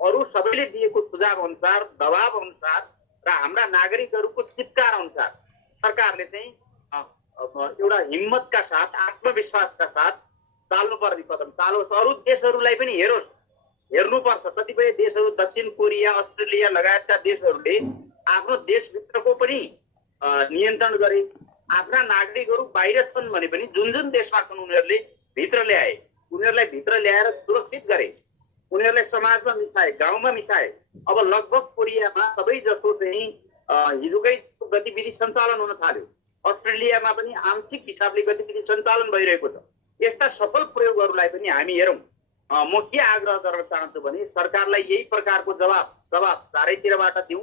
अरू सबैले दिएको सुझाव अनुसार, दबाव अनुसार र हाम्रा नागरिकहरूको चित्कार अनुसार सरकारले चाहिँ एउटा हिम्मतका साथ, आत्मविश्वासका साथ चाल्नुपर्ने कदम चालोस्। अरू देशहरूलाई पनि हेर्नुपर्छ। कतिपय देशहरू, दक्षिण कोरिया, अस्ट्रेलिया लगायतका देशहरूले आफ्नो देशभित्रको पनि नियन्त्रण गरे। आफ्ना नागरिकहरू बाहिर छन् भने पनि जुन जुन देशमा छन् उनीहरूले भित्र ल्याए, उनीहरूलाई भित्र ल्याएर सुरक्षित गरे, उनीहरूलाई समाजमा मिसाए, गाउँमा मिसाए। अब लगभग कोरियामा सबै जसो चाहिँ हिजोकै गतिविधि सञ्चालन हुन थाल्यो। अस्ट्रेलियामा पनि आंशिक हिसाबले गतिविधि सञ्चालन भइरहेको छ। यस्ता सफल प्रयोगहरूलाई पनि हामी हेरौँ। म के आग्रह गर्न चाहन्छु भने सरकारलाई यही प्रकारको जवाब चारैतिरबाट दिउँ।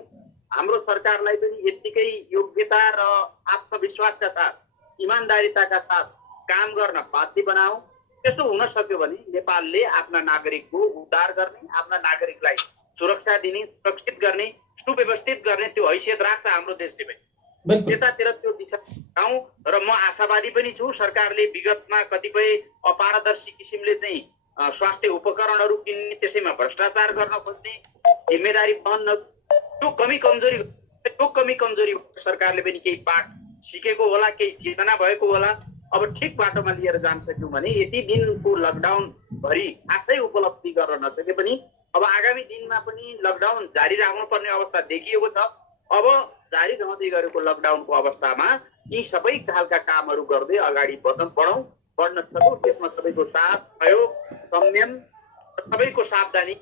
हाम्रो सरकारलाई पनि यतिकै योग्यता र आत्मविश्वासका साथ, इमानदारिताका साथ काम गर्न बाध्य बनाऊ। त्यसो हुन सक्यो भने नेपालले आफ्ना नागरिकको उद्धार गर्ने, आफ्ना नागरिकलाई सुरक्षा दिने, सुरक्षित गर्ने, सुव्यवस्थित गर्ने त्यो हैसियत राख्छ हाम्रो देशले पनि। यतातिर त्यो दिशा गाउँ र म आशावादी पनि छु। सरकारले विगतमा कतिपय अपारदर्शी किसिमले चाहिँ स्वास्थ्य उपकरणहरू किन्ने, त्यसैमा भ्रष्टाचार गर्न खोज्ने, जिम्मेदारी वहन त्यो कमी कमजोरी सरकारले पनि केही पाठ सिकेको होला, केही चेतना भएको होला। अब ठिक बाटोमा लिएर जान सक्यौँ भने यति दिनको लकडाउन भरि खासै उपलब्धि गर्न नसके पनि अब आगामी दिनमा पनि लकडाउन जारी राख्नुपर्ने अवस्था देखिएको छ। अब जारी रहँदै गरेको लकडाउनको अवस्थामा यी सबै खालका कामहरू गर्दै अगाडि बढ्न सकौँ। त्यसमा सबैको साथ, सहयोग, संयम, सबैको सावधानी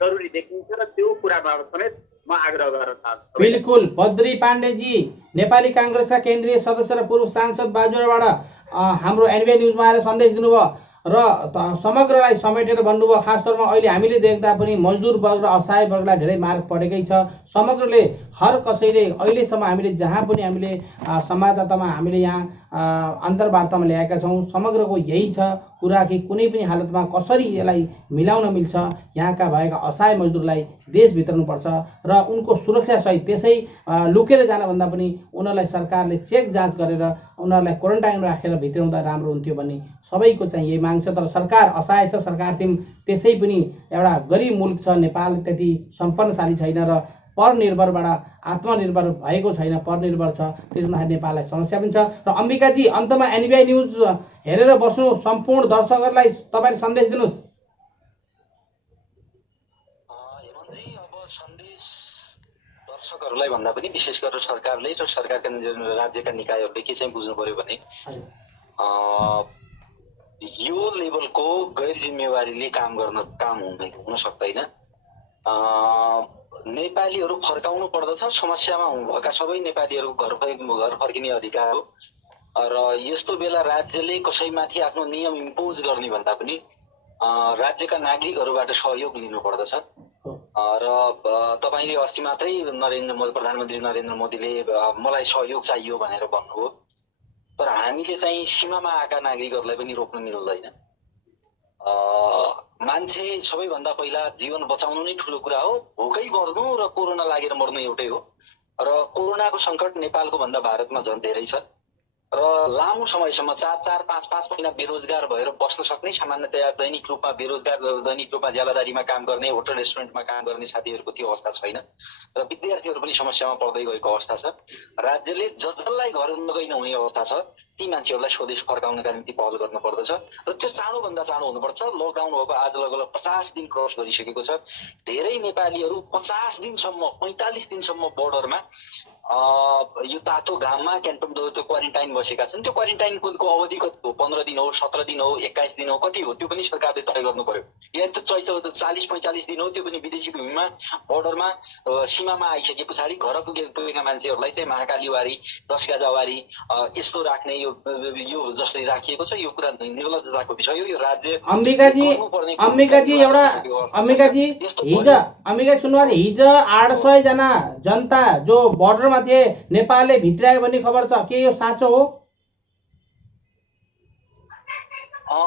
जरुरी देखिन्छ र त्यो कुरामा समेत म आग्रह गर्न चाहन्छु। बिल्कुल। बद्री पाण्डेजी, नेपाली काङ्ग्रेसका केन्द्रीय सदस्य र पूर्व सांसद बाजुराबाट हाम्रो एनबीआई न्युजमा आएर सन्देश दिनुभयो र समग्रलाई समेटेर भन्नुभयो। खास तौरमा अहिले हामीले देख्दा पनि मजदुर वर्ग र असहाय वर्गलाई धेरै मार परेकै छ। समग्रले हर कसैले अहिलेसम्म हामीले जहाँ पनि हामीले संवाददातामा हामीले यहाँ अन्तर्वार्तामा ल्याएका छौँ, समग्रको यही छ कुरा कि कुनै पनि हालतमा कसरी यसलाई मिलाउन मिल्छ, यहाँका भएका असहाय मजदुरलाई देश भित्राउनुपर्छ र उनको सुरक्षासहित त्यसै लुकेर जानभन्दा पनि उनीहरूलाई सरकारले चेक जाँच गरेर उनीहरूलाई क्वारेन्टाइनमा राखेर भित्राउँदा राम्रो हुन्थ्यो भन्ने सबैको चाहिँ यही माग छ। तर सरकार असहाय छ, सरकार त्यसै पनि एउटा गरिब मुल्क छ, नेपाल त्यति सम्पन्नशाली छैन र परनिर्भरबाट आत्मनिर्भर भएको छैन, परनिर्भर छ। त्यसो हुँदाखेरि नेपाललाई समस्या पनि छ। र अम्बिकाजी, अन्तमा एनबीआई न्युज हेरेर बस्नु सम्पूर्ण दर्शकहरूलाई तपाईँले सन्देश दिनुहोस्। हेमन्तजी, अब सन्देश दर्शकहरूलाई भन्दा पनि विशेष गरेर सरकारले र सरकारका राज्यका निकायहरूले के चाहिँ बुझ्नु पर्यो भने यो लेभलको गैर जिम्मेवारीले काम हुन सक्दैन। नेपालीहरू फर्काउनु पर्दछ। समस्यामा भएका सबै नेपालीहरू घर फर्किने अधिकार हो र यस्तो बेला राज्यले कसैमाथि आफ्नो नियम इम्पोज गर्ने भन्दा पनि राज्यका नागरिकहरूबाट सहयोग लिनु पर्दछ। र तपाईले अस्ति मात्रै प्रधानमन्त्री नरेन्द्र मोदीले मलाई सहयोग चाहियो भनेर भन्नुभयो, तर हामीले चाहिँ सीमामा आएका नागरिकहरूलाई पनि रोक्न मिल्दैन। मान्छे सबैभन्दा पहिला जीवन बचाउनु नै ठुलो कुरा हो। भोकै मर्नु र कोरोना लागेर मर्नु एउटै हो र कोरोनाको संकट नेपालको भन्दा भारतमा झन् धेरै छ र लामो समयसम्म 4-5 महिना बेरोजगार भएर बस्न सक्ने, सामान्यतया दैनिक रूपमा ज्यालादारीमा काम गर्ने, होटल रेस्टुरेन्टमा काम गर्ने साथीहरूको त्यो अवस्था छैन र विद्यार्थीहरू पनि समस्यामा पर्दै गएको अवस्था छ। राज्यले जसलाई घर नगइ नहुने अवस्था छ ती मान्छेहरूलाई स्वदेश फर्काउनका निम्ति पहल गर्नु पर्दछ र त्यो चाँडोभन्दा चाँडो हुनुपर्छ। लकडाउन भएको आज लगभग 50 दिन क्रस गरिसकेको छ। धेरै नेपालीहरू 50 दिनसम्म 45 दिनसम्म बोर्डरमा यो तातो घाममा क्यान्टन त्यो क्वारेन्टाइन बसेका छन्। त्यो क्वारेन्टाइनको अवधि कति हो? 15 दिन हो, 17 दिन हो, 21 दिन हो, कति हो? त्यो पनि सरकारले तय गर्नु पर्यो। या त 40-45 दिन हो, त्यो पनि विदेशी भूमिमा बोर्डरमा सीमामा आइसके पछाडि घर पुगेका मान्छेहरूलाई चाहिँ महाकालीवारी, 10 गाजावारी यस्तो राख्ने यो जसले राखिएको छ, यो कुरा निर्लज्जताको विषय हो। यो राज्य अम्बिकाजी सुन्नुहोस्, हिजो 800 जना जनता जो बोर्डरमा थिए नेपालले भित्रायो भन्ने खबर छ, के यो साँचो हो?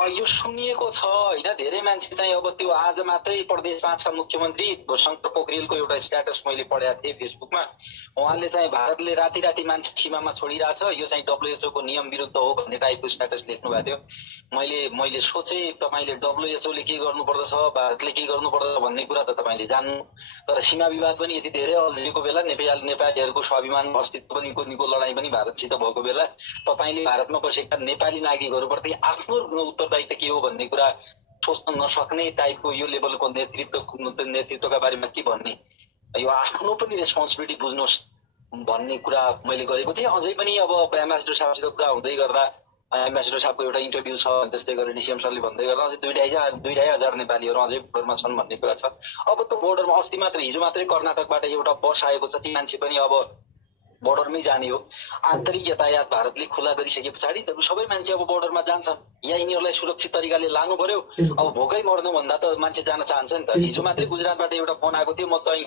यो सुनिएको छ होइन। धेरै मान्छे चाहिँ अब त्यो आज मात्रै प्रदेश 5 का मुख्यमन्त्री शङ्कर पोखरेलको एउटा स्ट्याटस मैले पढेको थिएँ फेसबुकमा। उहाँले चाहिँ भारतले राति मान्छे सीमामा छोडिरहेछ, यो चाहिँ WHO को नियम विरुद्ध हो भन्ने टाइपको स्ट्याटस लेख्नु भएको थियो। मैले सोचे तपाईले WHO ले के गर्नुपर्दछ, भारतले के गर्नुपर्दछ भन्ने कुरा त तपाईले जान्नु, तर सीमा विवाद पनि यति धेरै अल्झिएको बेला, नेपालीहरूको स्वाभिमान अस्तित्व पनि को लडाई पनि भारतसित भएको बेला तपाईले भारतमा बसेका नेपाली नागरिकहरूप्रति आफ्नो उत्तरदायित्व के हो भन्ने कुरा सोच्न नसक्ने टाइपको यो लेभलको नेतृत्वका बारेमा के भन्ने, यो आफ्नो पनि रेस्पोन्सिबिलिटी बुझ्नुहोस् भन्ने कुरा मैले गरेको थिएँ। अझै पनि अब एम्बेसडर साहबसित कुरा हुँदै गर्दा एम्बेसडर साहबको एउटा इन्टरभ्यू छ, त्यस्तै गरेर डीसीएम सरले भन्दै गर्दा अझै 2,500 नेपालीहरू अझै बोर्डरमा छन् भन्ने कुरा छ। अब त्यो बोर्डरमा हिजो मात्रै कर्नाटकबाट एउटा बस आएको छ, ती मान्छे पनि अब बोर्डरमै जाने हो। आन्तरिक यातायात भारतले खुला गरिसके पछाडि सबै मान्छे अब बोर्डरमा जान्छन्। या यिनीहरूलाई सुरक्षित तरिकाले लानु पर्यो। अब भोकै मर्नु भन्दा त मान्छे जान चाहन्छ नि त। हिजो मात्रै गुजरातबाट एउटा फोन आएको थियो, म चाहिँ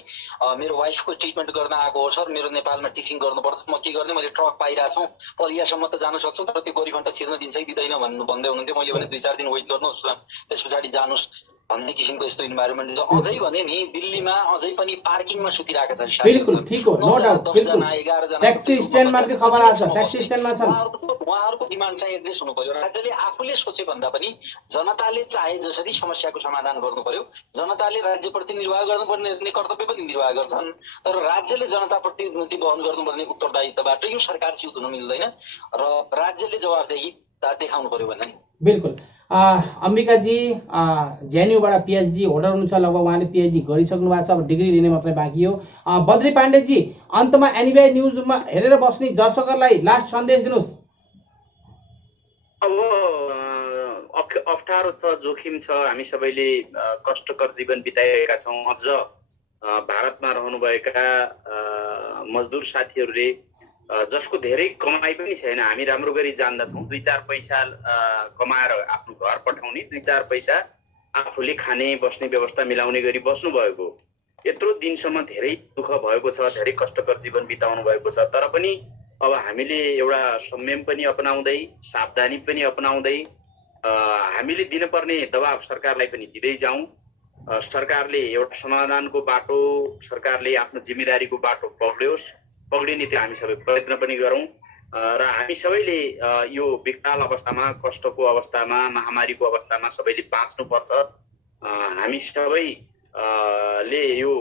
मेरो वाइफको ट्रिटमेन्ट गर्न आएको हो सर, मेरो नेपालमा टिचिङ गर्नुपर्छ, म के गर्ने, मैले ट्रक पाइरहेको छु, पलियासम्म त जान सक्छु, तर त्यो गरिबन्ट छिर्न दिन्छ कि दिँदैन भन्दै हुनुहुन्थ्यो। मैले भने 2-4 दिन वेट गर्नुहोस्, त्यस पछाडि जानुहोस् भन्ने किसिमको यस्तो इन्भाइरोमेन्ट छ। अझै भने नि दिल्लीमा अझै पनि पार्किङमा सुतिरहेका छन्। बिल्कुल ठीक हो, नो डाउट। 11 जना ट्याक्सी स्ट्यान्डमा चाहिँ खबर आछ, ट्याक्सी स्ट्यान्डमा छन्। उहाँहरूको डिमान्ड चाहिँ एड्रेस हुनु पर्यो। राज्यले आफूले सोचे भन्दा पनि जनताले चाहे जसरी समस्याको समाधान गर्नु पर्यो। जनताले राज्यप्रति निर्वाह गर्नुपर्ने कर्तव्य पनि निर्वाह गर्छन्, तर राज्यले जनताप्रति वहन गर्नुपर्ने उत्तरदायित्वबाट यो सरकार च्युत हुन मिल्दैन र राज्यले जवाफदेही देखाउनु पर्यो भन्ने बिल्कुल। अम्बिकाजी जेएनयूबाट पिएचडी होल्डर हुनुहुन्छ, लगभग उहाँले पिएचडी गरिसक्नु भएको छ, अब डिग्री लिने मात्रै बाँकी हो। बद्री पाण्डेजी, अन्तमा एनबिआई न्युजमा हेरेर बस्ने दर्शकहरूलाई लास्ट सन्देश दिनुहोस्। अब अप्ठ्यारो छ, जोखिम छ, हामी सबैले कष्टकर जीवन बिताएका छौँ। अझ भारतमा रहनुभएका मजदुर साथीहरूले जसको धेरै कमाइ पनि छैन, हामी राम्रो गरी जान्दछौँ, 2-4 पैसा कमाएर आफ्नो घर पठाउने, 2-4 पैसा आफूले खाने बस्ने व्यवस्था मिलाउने गरी बस्नु भएको, यत्रो दिनसम्म धेरै दुःख भएको छ, धेरै कष्टकर जीवन बिताउनु भएको छ। तर पनि अब हामीले एउटा संयम पनि अपनाउँदै, सावधानी पनि अपनाउँदै हामीले दिनुपर्ने दबाब सरकारलाई पनि दिँदै जाउँ। सरकारले एउटा समाधानको बाटो, सरकारले आफ्नो जिम्मेदारीको बाटो पक्रिने त्यो हामी सबै प्रयत्न पनि गरौँ। र हामी सबैले यो विकटाल अवस्थामा, कष्टको अवस्थामा, महामारीको अवस्थामा सबैले बाँच्नुपर्छ। हामी सबैले यो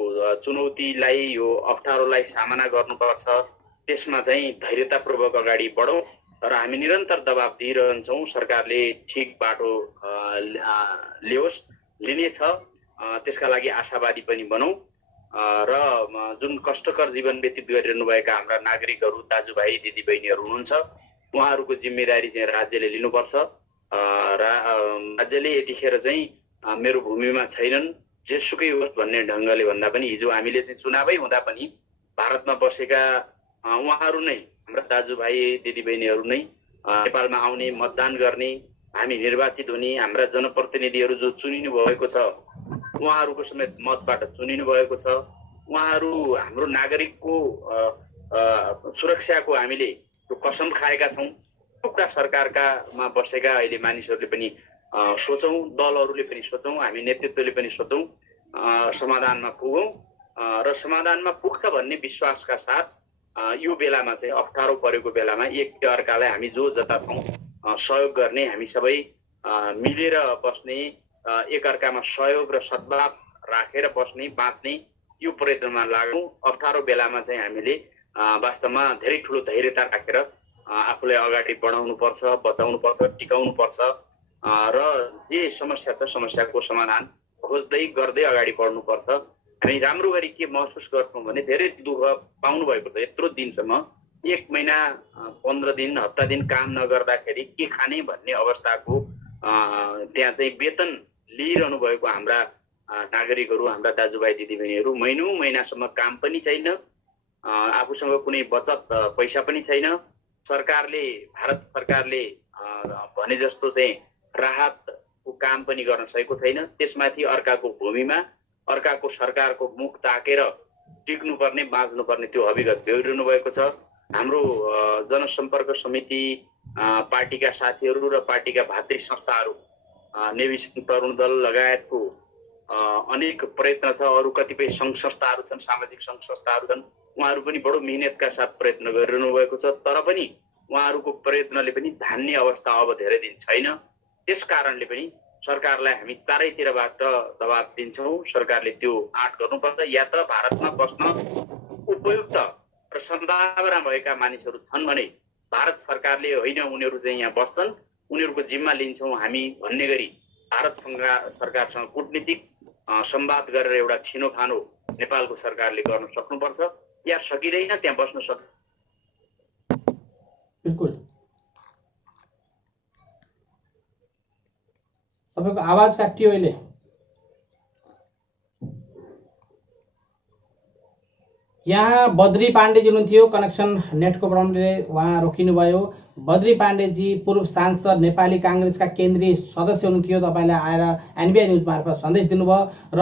चुनौतीलाई, यो अप्ठ्यारोलाई सामना गर्नुपर्छ। त्यसमा चाहिँ धैर्यतापूर्वक अगाडि बढौँ र हामी निरन्तर दबाब दिइरहन्छौँ। सरकारले ठिक बाटो लिनेछ, त्यसका लागि आशावादी पनि बनौँ। र जुन कष्टकर जीवन व्यतीत गरिरहनुभएका हाम्रा नागरिकहरू, दाजुभाइ दिदीबहिनीहरू हुनुहुन्छ, उहाँहरूको जिम्मेदारी चाहिँ राज्यले लिनुपर्छ। र राज्यले यतिखेर चाहिँ मेरो भूमिमा छैनन्, जेसुकै होस् भन्ने ढङ्गले भन्दा पनि हिजो हामीले चाहिँ चुनावै हुँदा पनि भारतमा बसेका उहाँहरू नै, हाम्रा दाजुभाइ दिदीबहिनीहरू नै नेपालमा आउने, मतदान गर्ने, हामी निर्वाचित हुने, हाम्रा जनप्रतिनिधिहरू जो चुनिनु भएको छ, उहाँहरूको समेत मतबाट चुनिनु भएको छ। उहाँहरू हाम्रो नागरिकको सुरक्षाको हामीले कसम खाएका छौँ। एउटा सरकारकामा बसेका अहिले मानिसहरूले पनि सोचौँ, दलहरूले पनि सोचौँ, हामी नेतृत्वले पनि सोचौँ, समाधानमा पुगौँ। र समाधानमा पुग्छ भन्ने विश्वासका साथ यो बेलामा चाहिँ, अप्ठ्यारो परेको बेलामा एक अर्कालाई हामी जो जता छौँ सहयोग गर्ने, हामी सबै मिलेर बस्ने, एकअर्कामा सहयोग र सद्भाव राखेर बस्ने, बाँच्ने यो प्रयत्नमा लागौँ। अप्ठ्यारो बेलामा चाहिँ हामीले वास्तवमा धेरै ठुलो धैर्यता राखेर आफूलाई अगाडि बढाउनुपर्छ, बचाउनुपर्छ, टिकाउनुपर्छ र जे समस्या छ समस्याको समाधान खोज्दै गर्दै अगाडि बढ्नुपर्छ। हामी राम्रो गरी के महसुस गर्छौँ भने धेरै दुःख पाउनु भएको छ, यत्रो दिनसम्म 1 महिना 15 दिन हप्ता दिन काम नगर्दाखेरि के खाने भन्ने अवस्थाको त्यहाँ चाहिँ वेतन लिइरहनु भएको हाम्रा नागरिकहरू, हाम्रा दाजुभाइ दिदीबहिनीहरू महिनौँ महिनासम्म काम पनि छैन, आफूसँग कुनै बचत पैसा पनि छैन। भारत सरकारले भने जस्तो चाहिँ राहतको काम पनि गर्न सकेको छैन। त्यसमाथि अर्काको भूमिमा, अर्काको सरकारको मुख ताकेर टिक्नुपर्ने, बाँच्नुपर्ने त्यो अभिगत बेहोरिनु भएको छ। हाम्रो जनसम्पर्क समिति, पार्टीका साथीहरू र पार्टीका भातृ संस्थाहरू, नेवी तरुण दल लगायतको अनेक प्रयत्न छ। अरू कतिपय सङ्घ संस्थाहरू छन्, सामाजिक सङ्घ संस्थाहरू छन्, उहाँहरू पनि बडो मिहिनेतका साथ प्रयत्न गरिरहनु भएको छ। तर पनि उहाँहरूको प्रयत्नले पनि धान्ने अवस्था अब धेरै दिन छैन। त्यस कारणले पनि सरकारलाई हामी चारैतिरबाट दबाब दिन्छौँ। सरकारले त्यो आँट गर्नुपर्छ। या त भारतमा बस्न उपयुक्त र सम्भावना भएका मानिसहरू छन् भने भारत सरकारले होइन उनीहरू चाहिँ यहाँ बस्छन्, उनीहरूको जिम्मा लिन्छौँ हामी भन्ने गरी भारत सरकारसँग कूटनीतिक संवाद गरेर एउटा छिनोफानो नेपालको सरकारले गर्न सक्नुपर्छ। या सकिँदैन, त्यहाँ बस्न सक्छ। बिल्कुल, तपाईँको आवाज काटियो अहिले। यहाँ बद्री पाण्डेजी हुनुहुन्थ्यो, कनेक्सन नेटको प्रब्लमले उहाँ रोकिनुभयो। बद्री पाण्डेजी पूर्व सांसद, नेपाली काङ्ग्रेसका केन्द्रीय सदस्य हुनुहुन्थ्यो। तपाईँले आएर एनबिआई न्युज मार्फत सन्देश दिनुभयो। र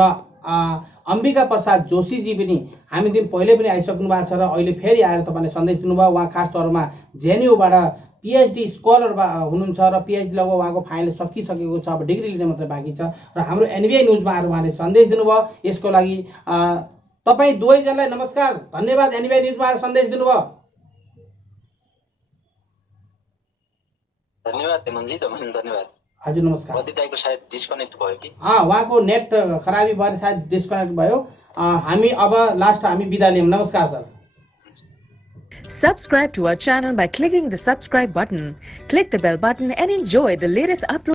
अम्बिका प्रसाद जोशीजी पनि हामी दिन पहिले पनि आइसक्नु भएको छ र अहिले फेरि आएर तपाईँले सन्देश दिनुभयो। उहाँ खास तौरमा जेएनयूबाट पिएचडी स्कलर हुनुहुन्छ र पिएचडी लगभग उहाँको फाइनल सकिसकेको छ, अब डिग्री लिने मात्रै बाँकी छ। र हाम्रो एनबिआई न्युजमा आएर उहाँले सन्देश दिनुभयो। यसको लागि तपाईँ दुवैजनालाई नमस्कार, धन्यवाद। एनबिआई न्युजमा आएर सन्देश दिनुभयो। धन्यवाद हेमन्तजी, तपाईँलाई धन्यवाद। हजुर नमस्कार। बद्रीदाईको सायद डिस्कनेक्ट भयो कि? उहाँको नेट खराबी भएर सायद डिस्कनेक्ट भयो। हामी अब लास्ट हामी बिदा लियौँ। नमस्कार sir. Subscribe to our channel by clicking the subscribe button. Click the bell button and enjoy the latest uploads.